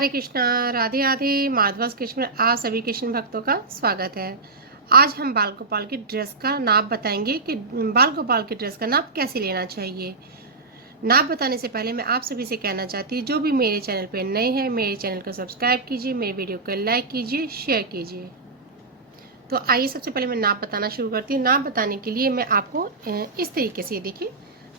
हरे कृष्णा, राधे राधे। माधवास कृष्ण में आप सभी कृष्ण भक्तों का स्वागत है। आज हम बाल गोपाल की ड्रेस का नाप बताएंगे कि बाल गोपाल की ड्रेस का नाप कैसे लेना चाहिए। नाप बताने से पहले मैं आप सभी से कहना चाहती हूँ, जो भी मेरे चैनल पर नए हैं मेरे चैनल को सब्सक्राइब कीजिए, मेरे वीडियो को लाइक कीजिए, शेयर कीजिए। तो आइए सबसे पहले मैं नाप बताना शुरू करती हूँ। नाप बताने के लिए मैं आपको इस तरीके से, देखिए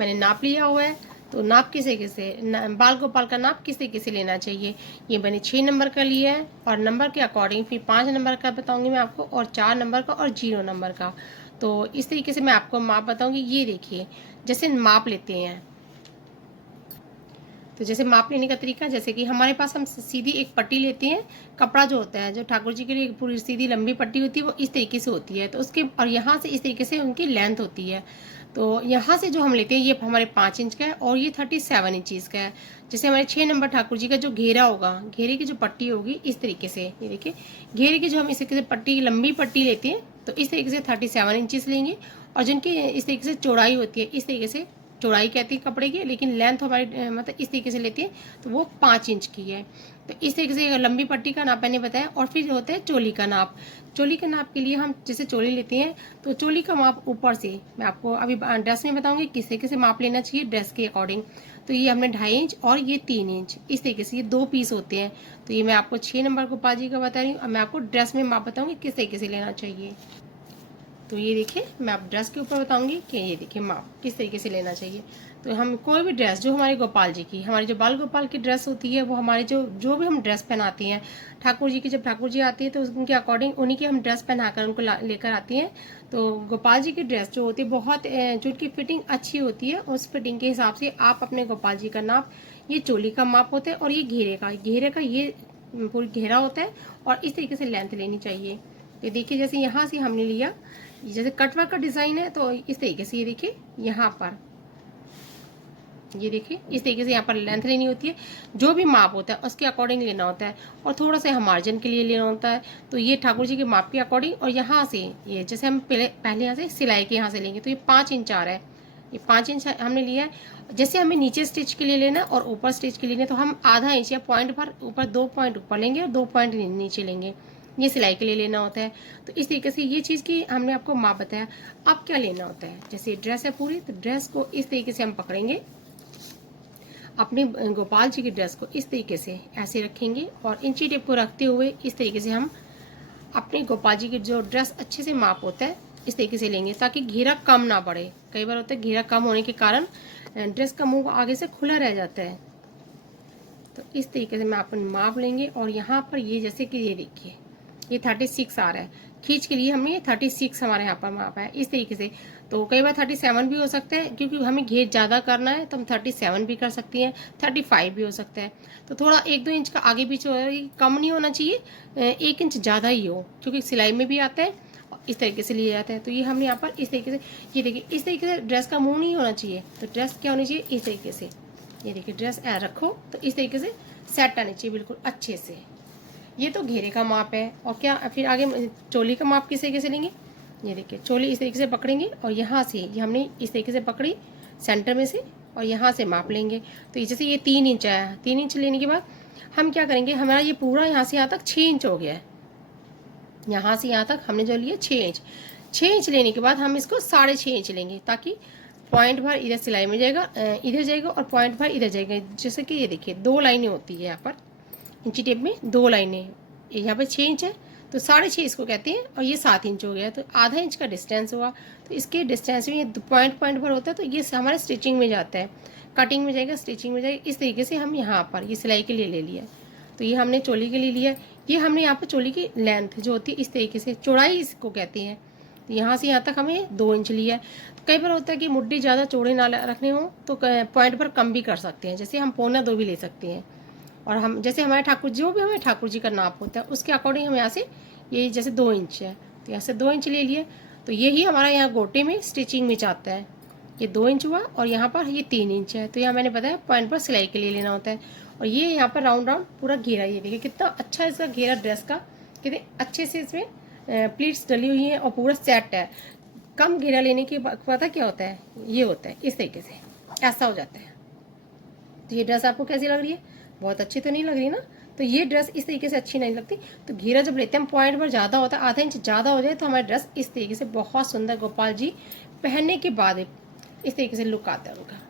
मैंने नाप लिया हुआ है। तो नाप किसे किसे बाल गोपाल का नाप किसे किसे लेना चाहिए। ये मैंने 6 नंबर का लिया है और नंबर के अकॉर्डिंग फिर 5 नंबर का बताऊंगी मैं आपको, और 4 नंबर का और 0 नंबर का। तो इस तरीके से मैं आपको माप बताऊंगी। ये देखिए, जैसे माप लेते हैं, तो जैसे माप लेने का तरीका, जैसे कि हमारे पास हम सीधी एक पट्टी लेते हैं। कपड़ा जो होता है, जो ठाकुर जी के लिए पूरी सीधी लंबी पट्टी होती है, वो इस तरीके से होती है। तो उसके और यहाँ से इस तरीके से उनकी लेंथ होती है। तो यहाँ से जो हम लेते हैं ये हमारे 5 इंच का है और ये 37 इंचीज़ का है। जैसे हमारे 6 नंबर ठाकुर जी का जो घेरा होगा, घेरे की जो पट्टी होगी इस तरीके से, ये देखिए घेरे की जो हम इस तरीके से पट्टी, लंबी पट्टी लेते हैं, तो इस तरीके से 37 इंचीज़ लेंगे। और जिनकी इस तरीके से चौड़ाई होती है, इस तरीके से चौड़ाई कहती है कपड़े की, लेकिन लेंथ हमारी मतलब इस तरीके से लेती है, तो वो 5 इंच की है। तो इस तरीके से लंबी पट्टी का नाप मैंने बताया। और फिर होता है चोली का नाप। चोली के नाप के लिए हम जैसे चोली लेते हैं, तो चोली का माप ऊपर से मैं आपको अभी ड्रेस में बताऊंगी किसे किसे माप लेना चाहिए ड्रेस के अकॉर्डिंग। तो ये हमने 2.5 इंच और ये 3 इंच, इस तरीके से ये 2 पीस होते हैं। तो ये मैं आपको 6 नंबर को पाजी का बता रही हूँ। और मैं आपको ड्रेस में माप बताऊंगी किस तरीके से लेना चाहिए। तो ये देखिए, मैं आप ड्रेस के ऊपर बताऊंगी कि ये देखिए माप किस तरीके से लेना चाहिए। तो हम कोई भी ड्रेस जो हमारे गोपाल जी की, हमारी जो बाल गोपाल की ड्रेस होती है, वो हमारे जो भी हम ड्रेस पहनाते हैं ठाकुर जी की, जब ठाकुर जी आती है तो उनके अकॉर्डिंग उन्हीं की हम ड्रेस पहनाकर उनको लेकर आती हैं। तो गोपाल जी की ड्रेस जो होती है बहुत जो उनकी फिटिंग अच्छी होती है, उस फिटिंग के हिसाब से आप अपने गोपाल जी का नाप, ये चोली का माप होता है और ये घेरे का ये पूरी घेरा होता है और इस तरीके से लेंथ लेनी चाहिए। तो देखिए, जैसे यहाँ से हमने लिया, जैसे कटवर्क का डिज़ाइन है, तो इस तरीके से ये देखिए यहाँ पर, ये देखिए इस तरीके से यहाँ पर लेंथ लेनी होती है। जो भी माप होता है उसके अकॉर्डिंग लेना होता है और थोड़ा सा मार्जिन के लिए लेना होता है। तो ये ठाकुर जी के माप के अकॉर्डिंग। और यहाँ से ये जैसे हम पहले यहाँ से सिलाई के यहाँ से लेंगे, तो ये 5 इंच आ रहा है, ये 5 इंच हमने लिया है। जैसे हमें नीचे स्टिच के लिए लेना और ऊपर स्टिच के लिए लेना, तो हम आधा इंच या पॉइंट भर ऊपर, 2 पॉइंट ऊपर लेंगे और 2 पॉइंट नीचे लेंगे। ये सिलाई के लिए लेना होता है। तो इस तरीके से ये चीज़ की हमने आपको माप बताया। अब क्या लेना होता है, जैसे ड्रेस है पूरी, तो ड्रेस को इस तरीके से हम पकड़ेंगे, अपने गोपाल जी की ड्रेस को इस तरीके से ऐसे रखेंगे और इंची टेप को रखते हुए इस तरीके से हम अपने गोपाल जी की जो ड्रेस अच्छे से माप होता है इस तरीके से लेंगे, ताकि घेरा कम ना बढ़े। कई बार होता है घेरा कम होने के कारण ड्रेस का मुंह आगे से खुला रह जाता है। तो इस तरीके से मैं अपन माप लेंगे और यहाँ पर ये जैसे कि ये देखिए ये 36 आ रहा है, खींच के लिए हमने ये 36 हमारे यहाँ पर मापा है इस तरीके से। तो कई बार 37 भी हो सकता है, क्योंकि हमें घेर ज़्यादा करना है तो हम 37 भी कर सकती हैं, 35 भी हो सकता है। तो थोड़ा 1-2 इंच का आगे पीछे कम नहीं होना चाहिए, 1 इंच ज़्यादा ही हो, क्योंकि सिलाई में भी आता है इस तरीके से लिया जाता है। तो ये हमने यहाँ पर इस तरीके से, ये देखिए इस तरीके से ड्रेस का मुँह नहीं होना चाहिए। तो ड्रेस क्या होनी चाहिए, इस तरीके से, ये देखिए ड्रेस रखो तो इस तरीके से सेट आनी चाहिए बिल्कुल अच्छे से। ये तो घेरे का माप है। और क्या फिर आगे चोली का माप किस तरीके से लेंगे, ये देखिए चोली इस तरीके से पकड़ेंगे और यहाँ से ये हमने इस तरीके से पकड़ी सेंटर में से और यहाँ से माप लेंगे। तो जैसे ये 3 इंच आया, 3 इंच लेने के बाद हम क्या करेंगे, हमारा ये पूरा यहाँ से यहाँ तक 6 इंच हो गया है। यहाँ से यहाँ तक हमने जो लिया 6 इंच, 6 इंच लेने के बाद हम इसको 6.5 इंच लेंगे, ताकि पॉइंट भर इधर सिलाई में जाएगा, इधर जाएगा और पॉइंट भर इधर जाएगा। जैसे कि ये देखिए 2 लाइनें होती है यहाँ पर इंची टेप में, 2 लाइनें, यहाँ पर 6 इंच है तो 6.5 इसको कहते हैं और ये 7 इंच हो गया। तो आधा इंच का डिस्टेंस हुआ। तो इसके डिस्टेंस में ये पॉइंट भर होता है, तो ये हमारे स्टिचिंग में जाता है, कटिंग में जाएगा, स्टिचिंग में जाएगा। इस तरीके से हम यहाँ पर ये सिलाई के लिए ले लिया। तो ये हमने चोली के लिए लिया। ये हमने यहाँ पर चोली की लेंथ जो होती है इस तरीके से, चौड़ाई इसको कहते हैं। तो यहाँ से यहाँ तक हमें 2 इंच लिया है। तो कई बार होता है कि मुड्डी ज़्यादा चौड़े ना रखने हो तो पॉइंट पर कम भी कर सकते हैं, जैसे हम 1.25 भी ले सकते हैं। और हम जैसे हमारे ठाकुर जो भी हमारे ठाकुर जी का नाप होता है उसके अकॉर्डिंग हम यहाँ से ये जैसे 2 इंच है तो यहाँ से 2 इंच ले लिए। तो यही हमारा यहाँ गोटे में स्टिचिंग में जाता है। ये 2 इंच हुआ और यहाँ पर ये 3 इंच है। तो यहाँ मैंने बताया पॉइंट पर सिलाई के लिए लेना होता है। और ये यहाँ पर राउंड राउंड पूरा घेरा, ये देखिए कितना अच्छा इसका घेरा ड्रेस का, कितने अच्छे से इसमें प्लीट्स डली हुई है और पूरा सेट है। कम घेरा लेने की पता क्या होता है, ये होता है इस तरीके से ऐसा हो जाता है। तो ये ड्रेस आपको कैसी लग रही है, बहुत अच्छी तो नहीं लग रही ना। तो ये ड्रेस इस तरीके से अच्छी नहीं लगती। तो घेरा जब लेते हैं हम पॉइंट पर ज़्यादा होता है, आधा इंच ज़्यादा हो जाए तो हमारा ड्रेस इस तरीके से बहुत सुंदर गोपाल जी पहनने के बाद इस तरीके से लुक आता है उनका।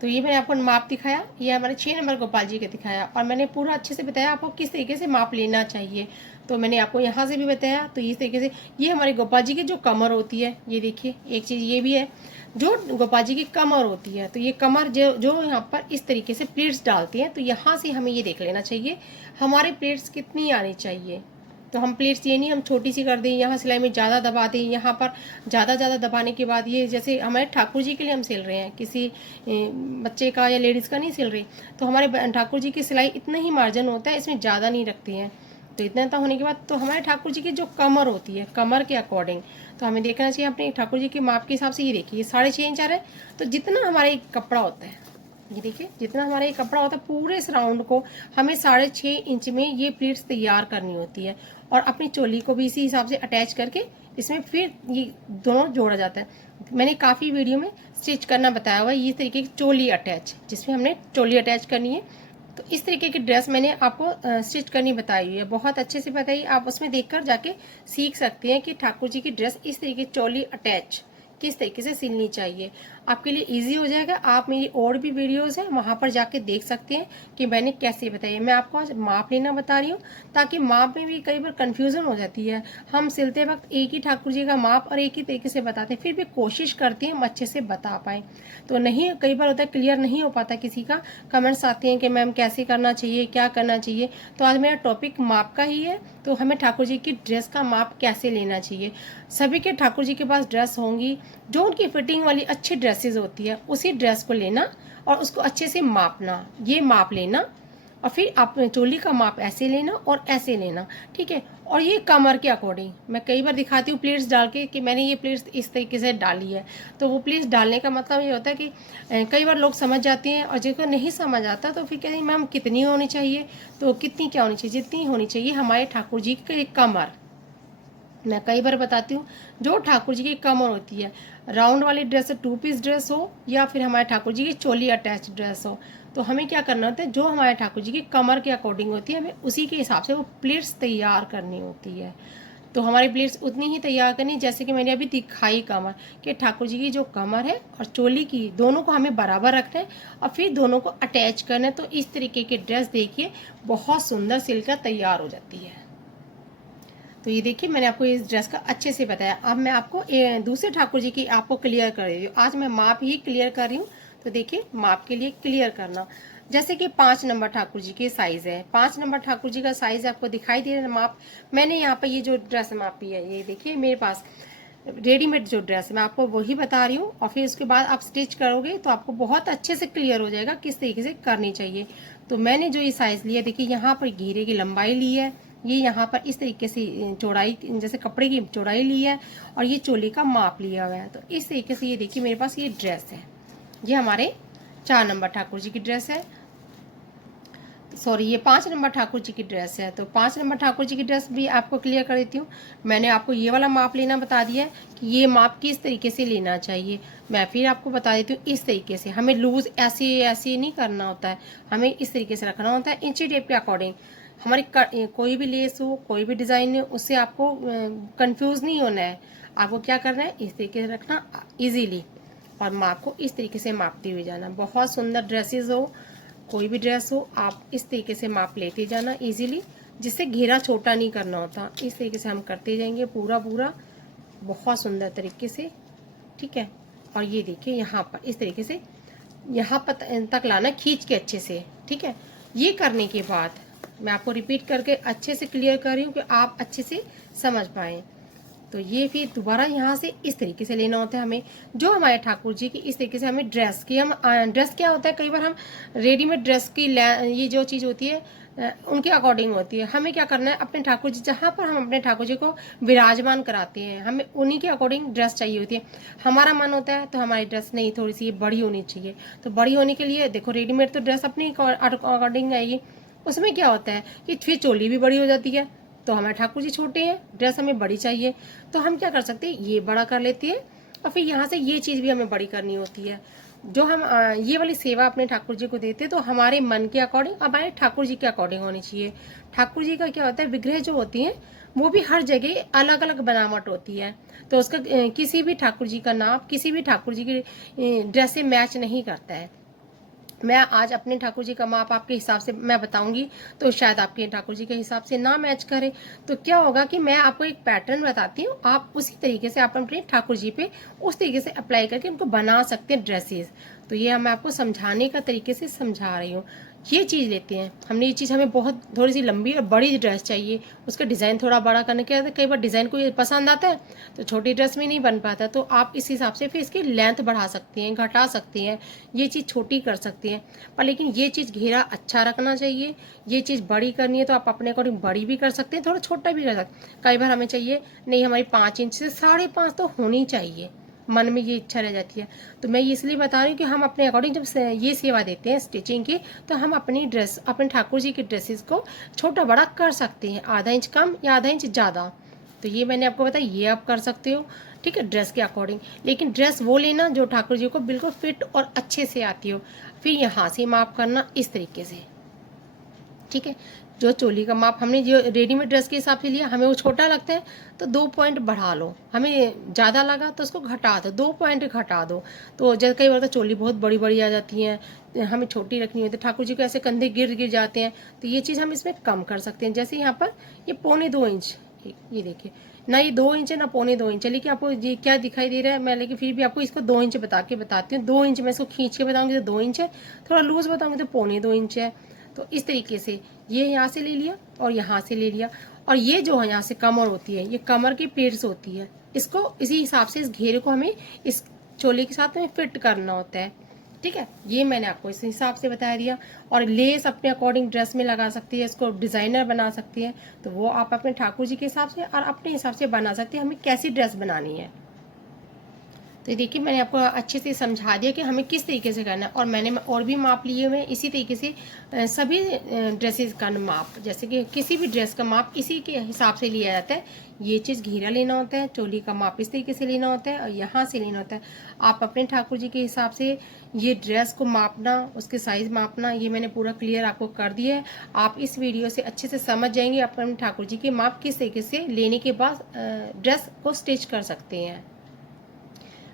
तो ये मैंने आपको माप दिखाया, ये हमारे 6 नंबर गोपाल जी का दिखाया, और मैंने पूरा अच्छे से बताया आपको किस तरीके से माप लेना चाहिए। तो मैंने आपको यहाँ से भी बताया। तो इस तरीके से ये हमारे गोपाल जी की जो कमर होती है, ये देखिए एक चीज़ ये भी है, जो गोपाल जी की कमर होती है, तो ये कमर जो यहाँ पर इस तरीके से प्लेट्स डालती हैं, तो यहाँ से हमें ये देख लेना चाहिए हमारे प्लेट्स कितनी आनी चाहिए। तो हम प्लेट्स ये नहीं हम छोटी सी कर दें, यहाँ सिलाई में ज़्यादा दबा दें, यहाँ पर ज़्यादा दबाने के बाद ये जैसे हमारे ठाकुर जी के लिए हम सिल रहे हैं, किसी बच्चे का या लेडीज़ का नहीं सिल रही, तो हमारे ठाकुर जी की सिलाई इतना ही मार्जिन होता है, इसमें ज़्यादा नहीं रखते हैं। तो इतना होने के बाद तो हमारे ठाकुर जी की जो कमर होती है, कमर के अकॉर्डिंग तो हमें देखना चाहिए अपने ठाकुर जी के माप के हिसाब से। ये देखिए 6.5 इंच आ रहा है, तो जितना हमारा कपड़ा होता है, ये देखिए जितना हमारा ये कपड़ा होता है पूरे इस राउंड को हमें 6.5 इंच में ये प्लीट्स तैयार करनी होती है, और अपनी चोली को भी इसी हिसाब से अटैच करके इसमें फिर ये दोनों जोड़ा जाता है। मैंने काफ़ी वीडियो में स्टिच करना बताया हुआ है, ये तरीके की चोली अटैच, जिसमें हमने चोली अटैच करनी है। तो इस तरीके की ड्रेस मैंने आपको स्टिच करनी बताई हुई है, बहुत अच्छे से बताई। आप उसमें देखकर जाके सीख सकते हैं कि ठाकुर जी की ड्रेस इस तरीके की चोली अटैच किस तरीके से सिलनी चाहिए। आपके लिए इजी हो जाएगा। आप मेरी और भी वीडियोस हैं वहाँ पर जाके देख सकते हैं कि मैंने कैसे बताई। मैं आपको आज माप लेना बता रही हूँ, ताकि माप में भी कई बार कंफ्यूजन हो जाती है। हम सिलते वक्त एक ही ठाकुर जी का माप और एक ही तरीके से बताते हैं, फिर भी कोशिश करते हैं हम अच्छे से बता पाएँ। तो नहीं, कई बार होता है क्लियर नहीं हो पाता, किसी का कमेंट्स आते हैं कि मैम कैसे करना चाहिए, क्या करना चाहिए। तो आज मेरा टॉपिक माप का ही है। तो हमें ठाकुर जी की ड्रेस का माप कैसे लेना चाहिए। सभी के ठाकुर जी के पास ड्रेस होंगी, जो उनकी फिटिंग वाली अच्छी ड्रेसेस होती है उसी ड्रेस को लेना और उसको अच्छे से मापना, ये माप लेना, और फिर आप चोली का माप ऐसे लेना और ऐसे लेना, ठीक है। और ये कमर के अकॉर्डिंग मैं कई बार दिखाती हूँ प्लेट्स डाल के कि मैंने ये प्लेट्स इस तरीके से डाली है। तो वो प्लेट्स डालने का मतलब ये होता है कि कई बार लोग समझ जाते हैं, और जिनको नहीं समझ आता तो फिर कहते हैं मैम कितनी होनी चाहिए। तो कितनी क्या होनी चाहिए, जितनी होनी चाहिए हमारे ठाकुर जी की कमर। मैं कई बार बताती हूँ, जो ठाकुर जी की कमर होती है, राउंड वाली ड्रेस 2 पीस ड्रेस हो या फिर हमारे ठाकुर जी की चोली अटैच ड्रेस हो, तो हमें क्या करना होता है, जो हमारे ठाकुर जी की कमर के अकॉर्डिंग होती है हमें उसी के हिसाब से वो प्लेट्स तैयार करनी होती है। तो हमारी प्लेट्स उतनी ही तैयार करनी, जैसे कि मैंने अभी दिखाई कमर कि ठाकुर जी की जो कमर है और चोली की दोनों को हमें बराबर रखना है और फिर दोनों को अटैच करना है। तो इस तरीके की ड्रेस देखिए बहुत सुंदर सिलकर तैयार हो जाती है। तो ये देखिए मैंने आपको इस ड्रेस का अच्छे से बताया। अब मैं आपको दूसरे ठाकुर जी की आपको क्लियर कर रही हूँ। आज मैं माप ही क्लियर कर रही हूँ। तो देखिए माप के लिए क्लियर करना, जैसे कि 5 नंबर ठाकुर जी की साइज़ है, 5 नंबर ठाकुर जी का साइज़ आपको दिखाई दे रहा है माप। मैंने यहाँ पर ये जो ड्रेस मापी है, ये देखिए मेरे पास रेडीमेड जो ड्रेस मैं आपको वही बता रही हूँ, और फिर उसके बाद आप स्टिच करोगे तो आपको बहुत अच्छे से क्लियर हो जाएगा किस तरीके से करनी चाहिए। तो मैंने जो ये साइज़ लिया, देखिए यहाँ पर घेरे की लंबाई ली है, ये यहाँ पर इस तरीके से चौड़ाई जैसे कपड़े की चौड़ाई ली है, और ये चोली का माप लिया हुआ है। तो इस तरीके से ये देखिए मेरे पास ये ड्रेस है, ये हमारे 4 नंबर ठाकुर जी की ड्रेस है। सॉरी, ये 5 नंबर ठाकुर जी की ड्रेस है। तो 5 नंबर ठाकुर जी की ड्रेस भी आपको क्लियर कर देती हूँ। मैंने आपको ये वाला माप लेना बता दिया है कि ये माप किस तरीके से लेना चाहिए। मैं फिर आपको बता देती हूँ, इस तरीके से हमें लूज़ ऐसे ऐसे नहीं करना होता है, हमें इस तरीके से रखना होता है इंची टेप के अकॉर्डिंग। हमारी कोई भी लेस हो, कोई भी डिज़ाइन हो, उससे आपको कंफ्यूज नहीं होना है। आपको क्या करना है, इस तरीके से रखना इजीली, और माप को इस तरीके से मापते हुए जाना। बहुत सुंदर ड्रेसेस हो, कोई भी ड्रेस हो, आप इस तरीके से माप लेते जाना इजीली, जिससे घेरा छोटा नहीं करना होता। इस तरीके से हम करते जाएंगे पूरा पूरा बहुत सुंदर तरीके से, ठीक है। और ये देखिए यहाँ पर इस तरीके से यहाँ पर तक लाना खींच के अच्छे से, ठीक है। ये करने के बाद मैं आपको रिपीट करके अच्छे से क्लियर कर रही हूँ कि आप अच्छे से समझ पाएँ। तो ये फिर दोबारा यहाँ से इस तरीके से लेना होता है हमें, जो हमारे ठाकुर जी की इस तरीके से हमें ड्रेस की, हम ड्रेस क्या होता है, कई बार हम रेडीमेड ड्रेस की ये जो चीज़ होती है उनके अकॉर्डिंग होती है। हमें क्या करना है, अपने ठाकुर जी जहाँ पर हम अपने ठाकुर जी को विराजमान कराते हैं, हमें उन्हीं के अकॉर्डिंग ड्रेस चाहिए होती है। हमारा मन होता है तो हमारी ड्रेस नहीं, थोड़ी सी बड़ी होनी चाहिए। तो बड़ी होने के लिए देखो रेडीमेड तो ड्रेस अपने अकॉर्डिंग आएगी, उसमें क्या होता है कि फिर चोली भी बड़ी हो जाती है। तो हमारे ठाकुर जी छोटे हैं, ड्रेस हमें बड़ी चाहिए, तो हम क्या कर सकते हैं, ये बड़ा कर लेते हैं, और फिर यहाँ से ये चीज़ भी हमें बड़ी करनी होती है। जो हम ये वाली सेवा अपने ठाकुर जी को देते हैं तो हमारे मन के अकॉर्डिंग, हमारे ठाकुर जी के अकॉर्डिंग होनी चाहिए। ठाकुर जी का क्या होता है, विग्रह जो होती हैं वो भी हर जगह अलग अलग बनावट होती है, तो उसका किसी भी ठाकुर जी का नाप किसी भी ठाकुर जी की ड्रेस से मैच नहीं करता है। मैं आज अपने ठाकुर जी का माप आपके हिसाब से मैं बताऊंगी तो शायद आपके ठाकुर जी के हिसाब से ना मैच करे, तो क्या होगा कि मैं आपको एक पैटर्न बताती हूँ, आप उसी तरीके से आप अपने ठाकुर जी पे उस तरीके से अप्लाई करके उनको बना सकते हैं ड्रेसेस। तो ये मैं आपको समझाने का तरीके से समझा रही हूँ। ये चीज़ लेते हैं हमने, ये चीज़ हमें बहुत थोड़ी सी लंबी और बड़ी ड्रेस चाहिए, उसका डिज़ाइन थोड़ा बड़ा करने के बाद कई बार डिज़ाइन को पसंद आता है तो छोटी ड्रेस में नहीं बन पाता, तो आप इस हिसाब से फिर इसकी लेंथ बढ़ा सकती हैं, घटा सकती हैं, ये चीज़ छोटी कर सकती हैं। पर लेकिन ये चीज़ घेरा अच्छा रखना चाहिए। ये चीज़ बड़ी करनी है तो आप अपने अकॉर्डिंग बड़ी भी कर सकते हैं, थोड़ा छोटा भी कर सकते हैं। कई बार हमें चाहिए नहीं, हमारी 5 इंच से 5.5 तो होनी चाहिए, मन में ये इच्छा रह जाती है। तो मैं इसलिए बता रही हूँ कि हम अपने अकॉर्डिंग जब ये सेवा देते हैं स्टिचिंग की, तो हम अपनी ड्रेस, अपने ठाकुर जी की ड्रेसेस को छोटा बड़ा कर सकते हैं, आधा इंच कम या आधा इंच ज़्यादा। तो ये मैंने आपको बताया, ये आप कर सकते हो, ठीक है, ड्रेस के अकॉर्डिंग। लेकिन ड्रेस वो लेना जो ठाकुर जी को बिल्कुल फिट और अच्छे से आती हो। फिर यहाँ से माप करना इस तरीके से, ठीक है। जो चोली का माप हमने जो रेडीमेड ड्रेस के हिसाब से लिया, हमें वो छोटा लगता है तो 2 पॉइंट बढ़ा लो, हमें ज़्यादा लगा तो उसको घटा दो, 2 पॉइंट घटा दो। तो जैसे कई बार तो चोली बहुत बड़ी बड़ी आ जाती हैं, हमें छोटी रखनी होती है, ठाकुर जी को ऐसे कंधे गिर गिर जाते हैं, तो ये चीज़ हम इसमें कम कर सकते हैं। जैसे यहाँ पर ये 1.25 इंच, ये देखिए ना, ये 2 इंच है ना 1.25 इंच है, लेकिन आपको ये क्या दिखाई दे रहा है, मैं लेकिन फिर भी आपको इसको 2 इंच बता के बताती हूँ। 2 इंच मैं इसको खींच के बताऊँगी तो 2 इंच है, थोड़ा लूज बताऊँगी तो 1.25 इंच है। तो इस तरीके से ये यहाँ से ले लिया और यहाँ से ले लिया, और ये जो है यहाँ से कमर होती है, ये कमर की प्लेट्स होती है, इसको इसी हिसाब से इस घेरे को हमें इस चोले के साथ में फिट करना होता है, ठीक है। ये मैंने आपको इस हिसाब से बता दिया। और लेस अपने अकॉर्डिंग ड्रेस में लगा सकती है, इसको डिज़ाइनर बना सकती है, तो वो आप अपने ठाकुर जी के हिसाब से और अपने हिसाब से बना सकते हैं, हमें कैसी ड्रेस बनानी है। तो देखिए मैंने आपको अच्छे से समझा दिया कि हमें किस तरीके से करना है, और मैंने और भी माप लिए हुए हैं इसी तरीके से। सभी ड्रेसेस का माप, जैसे कि किसी भी ड्रेस का माप इसी के हिसाब से लिया जाता है। ये चीज़ घेरा लेना होता है, चोली का माप इस तरीके से लेना होता है, और यहाँ से लेना होता है। आप अपने ठाकुर जी के हिसाब से ये ड्रेस को मापना, उसके साइज़ मापना, ये मैंने पूरा क्लियर आपको कर दिया है। आप इस वीडियो से अच्छे से समझ जाएंगे अपने ठाकुर जी के माप किस तरीके से लेने के बाद ड्रेस को स्टिच कर सकते हैं।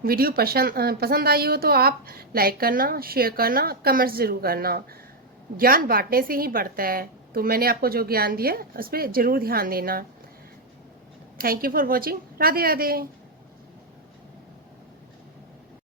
वीडियो पसंद आई हो तो आप लाइक करना, शेयर करना, कमेंट्स जरूर करना। ज्ञान बांटने से ही बढ़ता है, तो मैंने आपको जो ज्ञान दिया उस पर जरूर ध्यान देना। Thank you for watching. Radhe Radhe.